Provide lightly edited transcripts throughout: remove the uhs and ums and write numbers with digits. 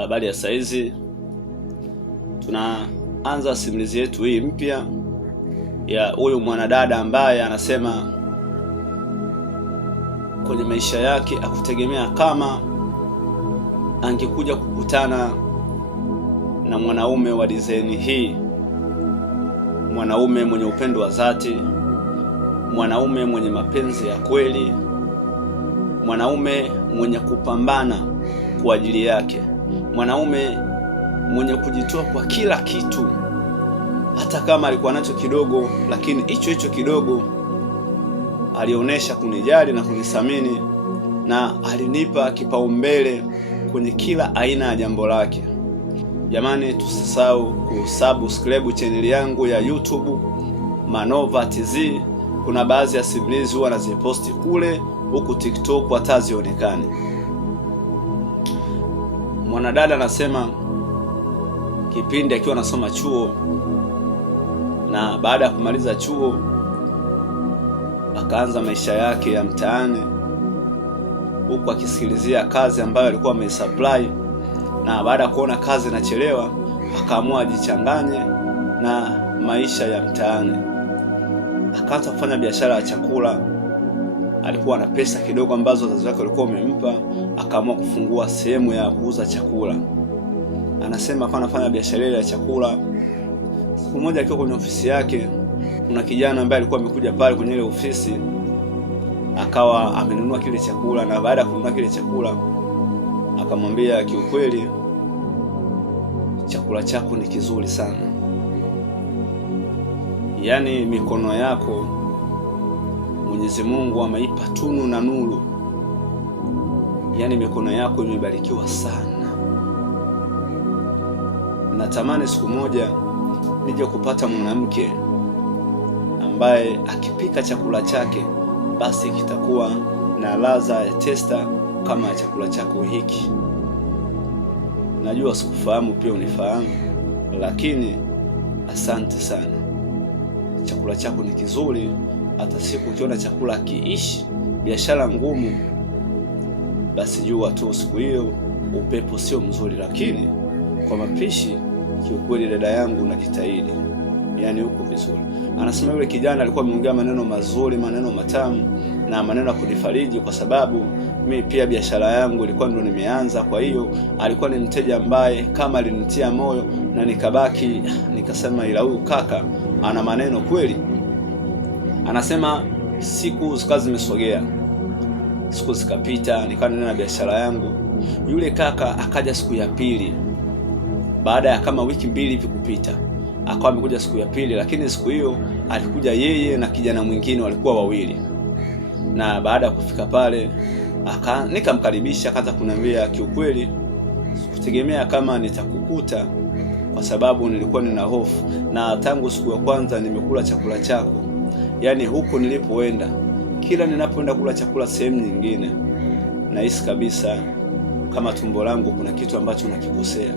Habari ya saizi, tunaanza simulizi yetu hii mpya ya huyu mwanadada ambaye anasema kwenye maisha yake akutegemea kama angekuja kukutana na mwanaume wa dizaini hii, mwanaume mwenye upendo wa dhati, mwanaume mwenye mapenzi ya kweli, mwanaume mwenye kupambana kwa ajili yake, mwanaume mwenye kujitoa kwa kila kitu, hata kama alikuwa nacho kidogo, lakini hicho kidogo alionyesha kunijali na kunithamini, na alinipa kipaumbele kwenye kila aina ya jambo lake. Jamani, tusisahau kusubscribe channel yangu ya YouTube Manova TZ. Kuna baadhi ya simulizi huwa naziposti kule, huku TikTok hatazionekani. Mwanadada anasema kipindi akiwa anasoma chuo, na baada ya kumaliza chuo akaanza maisha yake ya mtaani, huku akisikilizia kazi ambayo alikuwa ameisupply, na baada ya kuona kazi inachelewa akaamua ajichanganye na maisha ya mtaani. Akaanza kufanya biashara ya chakula. Alikuwa na pesa kidogo ambazo wazazi wake walikuwa wamempa, akaamua kufungua sehemu ya kuuza chakula. Anasema akawa anafanya biashara ya chakula. Siku moja akiwa kwenye ofisi yake, kuna kijana ambaye alikuwa amekuja pale kwenye ile ofisi, akawa amenunua kile chakula, na baada ya kununua kile chakula akamwambia, kiukweli chakula chako ni kizuri sana, yaani mikono yako Mwenyezi Mungu ameipa tunu na nuru, yaani mikono yako imebarikiwa sana. Natamani siku moja nije kupata mwanamke ambaye akipika chakula chake basi kitakuwa na ladha ya testa kama chakula chako hiki. Najua sikufahamu, pia unifahamu, lakini asante sana. Chakula chako ni kizuri, hata siku ukiona chakula kiishi biashara ngumu, basi jua tu siku hiyo upepo sio mzuri. Lakini kwa mapishi, kiukweli dada yangu unajitahidi, yaani uko vizuri. Anasema yule kijana alikuwa ameongea maneno mazuri, maneno matamu na maneno ya kunifariji, kwa sababu mimi pia biashara yangu ilikuwa ndo nimeanza. Kwa hiyo alikuwa ni mteja ambaye kama alinitia moyo, na nikabaki nikasema, ila huyu kaka ana maneno kweli. Anasema siku zikawa zimesogea, siku zikapita, nikawa nina biashara yangu. Yule kaka akaja siku ya pili, baada ya kama wiki mbili hivi kupita, akawa amekuja siku ya pili, lakini siku hiyo alikuja yeye na kijana mwingine, walikuwa wawili. Na baada ya kufika pale nikamkaribisha, akaanza kuniambia, kiukweli sikutegemea kama nitakukuta, kwa sababu nilikuwa nina hofu, na tangu siku ya kwanza nimekula chakula chako, yaani huko nilipoenda, kila ninapoenda kula chakula sehemu nyingine, nahisi kabisa kama tumbo langu kuna kitu ambacho nakikosea,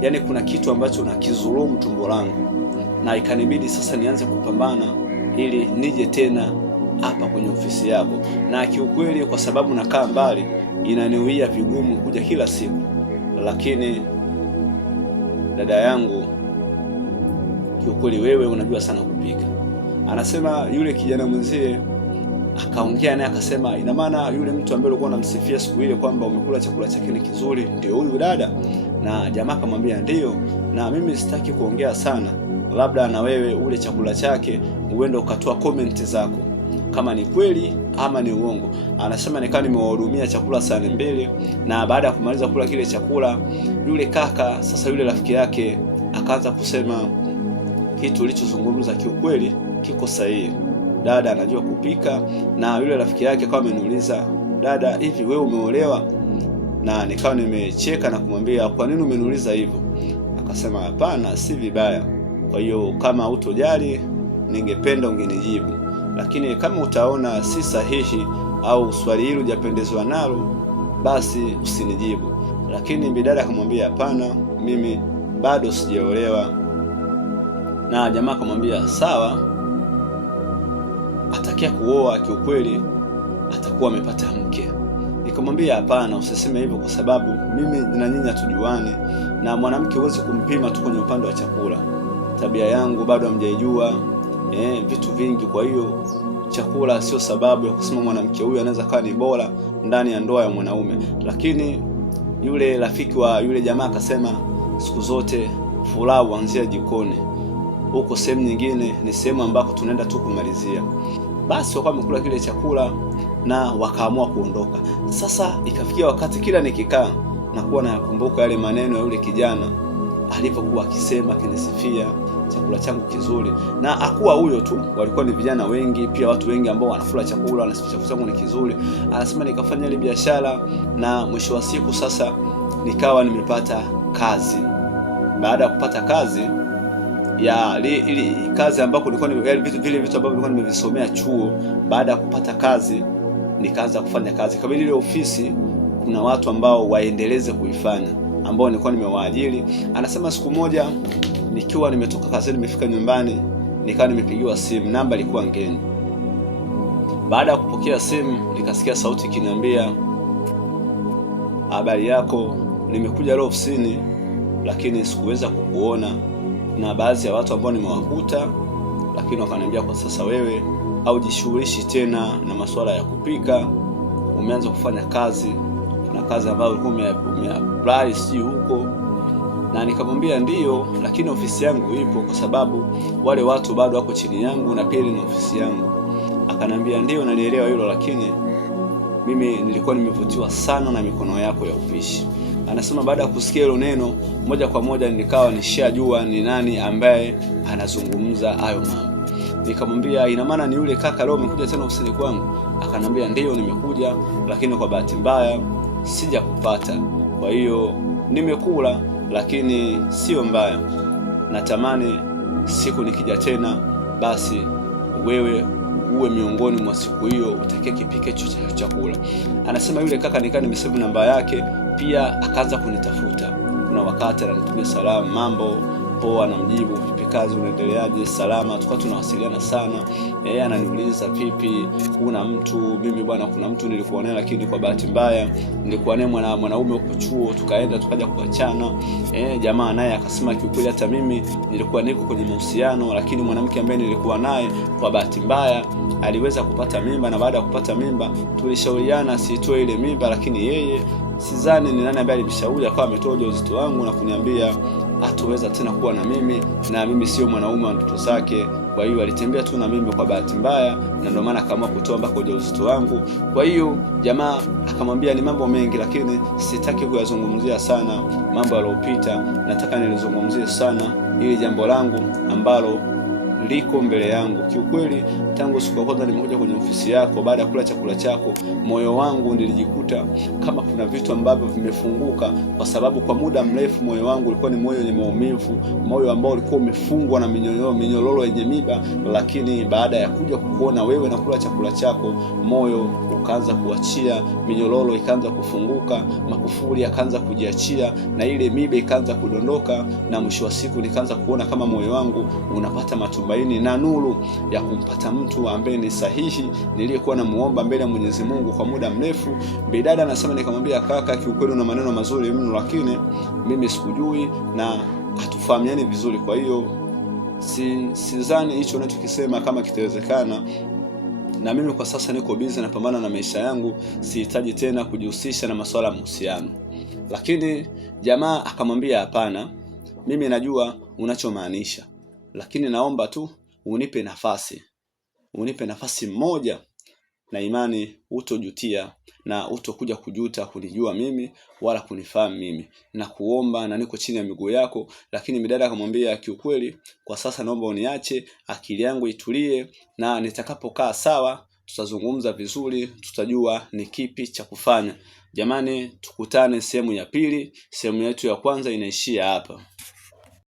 yaani kuna kitu ambacho nakizulumu tumbo langu, na ikanibidi sasa nianze kupambana ili nije tena hapa kwenye ofisi yako. Na kiukweli kwa sababu nakaa mbali, inaniwia vigumu kuja kila siku, lakini dada yangu, kiukweli wewe unajua sana kupika. Anasema yule kijana mwenzie akaongea naye akasema, ina maana yule mtu ambaye alikuwa anamsifia siku ile kwamba umekula chakula chake ni kizuri ndio huyu dada? Na jamaa akamwambia ndio, na mimi sitaki kuongea sana, labda na wewe ule chakula chake uende ukatoa comment zako kama ni kweli ama ni uongo. Anasema nikawa nimewahudumia chakula sahani mbili, na baada ya kumaliza kula kile chakula, yule kaka sasa, yule rafiki yake akaanza kusema kitu ulichozungumza kiukweli kiko sahihi, dada anajua kupika. Na yule rafiki yake akawa ameniuliza, dada, hivi wewe umeolewa? Na nikawa nimecheka na kumwambia, kwa nini umeniuliza hivyo? Akasema, hapana, si vibaya, kwa hiyo kama hutojali ningependa ungenijibu, lakini kama utaona si sahihi au swali hili hujapendezwa nalo, basi usinijibu. Lakini bidada akamwambia, hapana, mimi bado sijaolewa. Na jamaa akamwambia, sawa, atakia kuoa kiukweli atakuwa amepata mke. Nikamwambia hapana, usiseme hivyo kwa sababu mimi na nyinyi hatujuani, na mwanamke huwezi kumpima tu kwenye upande wa chakula. Tabia yangu bado hamjaijua, vitu vingi. Kwa hiyo chakula sio sababu ya kusema mwanamke huyu anaweza kuwa ni bora ndani ya ndoa ya mwanaume. Lakini yule rafiki wa yule jamaa akasema siku zote furaha huanzia jikoni. Huko sehemu nyingine ni sehemu ambako tunaenda tu kumalizia. Basi wakawa wamekula kile chakula na wakaamua kuondoka. Sasa ikafikia wakati kila nikikaa na kuwa nayakumbuka yale maneno ya yule kijana alivyokuwa akisema akinisifia chakula changu kizuri. Na hakuwa huyo tu, walikuwa ni vijana wengi pia, watu wengi ambao wanafula chakula, wanasifia chakula changu ni kizuri. Anasema nikafanya ile biashara na mwisho wa siku sasa nikawa nimepata kazi. Baada ya kupata kazi ya ile kazi ambako nilikuwa vile vitu ambavyo nilikuwa nimevisomea chuo, baada ya kupata kazi nikaanza kufanya kazi. Kabla ile ofisi kuna watu ambao waendeleze kuifanya ambao nilikuwa nimewaajiri. Anasema siku moja nikiwa nimetoka kazini nimefika nyumbani, nikawa nimepigiwa simu, namba ilikuwa ngeni. Baada ya kupokea simu nikasikia sauti ikiniambia, habari yako, nimekuja leo ofisini lakini sikuweza kukuona na baadhi ya watu ambao nimewakuta, lakini wakaniambia kwa sasa wewe haujishughulishi tena na masuala ya kupika, umeanza kufanya kazi. Kuna kazi ambayo ulikuwa umeapply si huko. Na nikamwambia ndiyo, lakini ofisi yangu ipo kwa sababu wale watu bado wako chini yangu na pia ni ofisi yangu. Akanambia ndiyo, nalielewa hilo, lakini mimi nilikuwa nimevutiwa sana na mikono yako ya upishi. Anasema baada ya kusikia hilo neno, moja kwa moja nikawa nishajua ni nani ambaye anazungumza hayo mambo. Nikamwambia ina maana ni yule kaka leo umekuja tena ofisini kwangu? Akanambia ndiyo, nimekuja lakini kwa bahati mbaya sijakupata. Kwa hiyo nimekula, lakini sio mbaya. Natamani siku nikija tena basi wewe uwe miongoni mwa siku hiyo utakie kipike chakula. Anasema yule kaka nikaa nimesave namba yake, pia akaanza kunitafuta. Kuna wakati ananipigia salamu, mambo poa, namjibu vipi, kazi unaendeleaje, salama. Tulikuwa tunawasiliana sana. Ananiuliza vipi, kuna mtu? Mimi bwana, kuna mtu nilikuwa naye lakini kwa bahati mbaya nilikuwa naye mwanaume huko chuo, tukaja kuachana. Jamaa naye akasema kiukweli hata mimi nilikuwa niko kwenye mahusiano, lakini mwanamke ambaye nilikuwa naye kwa bahati mbaya aliweza kupata mimba, na baada ya kupata mimba tulishauriana sitoe ile mimba, lakini yeye sidhani ni nani ambaye alimshauri akawa ametoa ujauzito wangu na kuniambia hatuweza tena kuwa na mimi, na mimi sio mwanaume wa ndoto zake. Kwa hiyo alitembea tu na mimi kwa bahati mbaya, na ndio maana akaamua kutoa mpaka ujauzito wangu. Kwa hiyo jamaa akamwambia ni mambo mengi, lakini sitaki kuyazungumzia sana mambo yaliyopita. Nataka nilizungumzie sana ili jambo langu ambalo liko mbele yangu. Kiukweli tangu siku ya kwanza nimekuja kwenye ofisi yako baada ya kula chakula chako, moyo wangu nilijikuta kama kuna vitu ambavyo vimefunguka, kwa sababu kwa muda mrefu moyo wangu ulikuwa ni moyo wenye maumivu, moyo ambao ulikuwa umefungwa na minyororo yenye miba. Lakini baada ya kuja kukuona wewe na kula chakula chako, moyo ukaanza kuachia, minyororo ikaanza kufunguka, makufuri yakaanza kujiachia, na ile miba ikaanza kudondoka, na mwisho wa siku nikaanza kuona kama moyo wangu unapata matumaini na nuru ya kumpata mtu ambaye ni sahihi niliyekuwa namuomba mbele ya Mwenyezi Mungu kwa muda mrefu. Bidada anasema nikamwambia kaka, kiukweli una maneno mazuri mno, lakini mimi sikujui na hatufahamiani vizuri. Kwa hiyo sidhani hicho unachokisema kama kitawezekana, na mimi kwa sasa niko busy napambana na maisha yangu, sihitaji tena kujihusisha na masuala ya mahusiano. Lakini jamaa akamwambia hapana, mimi najua unachomaanisha, lakini naomba tu unipe nafasi moja, na imani utojutia na utokuja kujuta kunijua mimi wala kunifahamu mimi, na kuomba na niko chini ya miguu yako. Lakini midada akamwambia kiukweli kwa sasa naomba uniache, akili yangu itulie, na nitakapokaa sawa tutazungumza vizuri, tutajua ni kipi cha kufanya. Jamani, tukutane sehemu ya pili. Sehemu yetu ya kwanza inaishia hapa.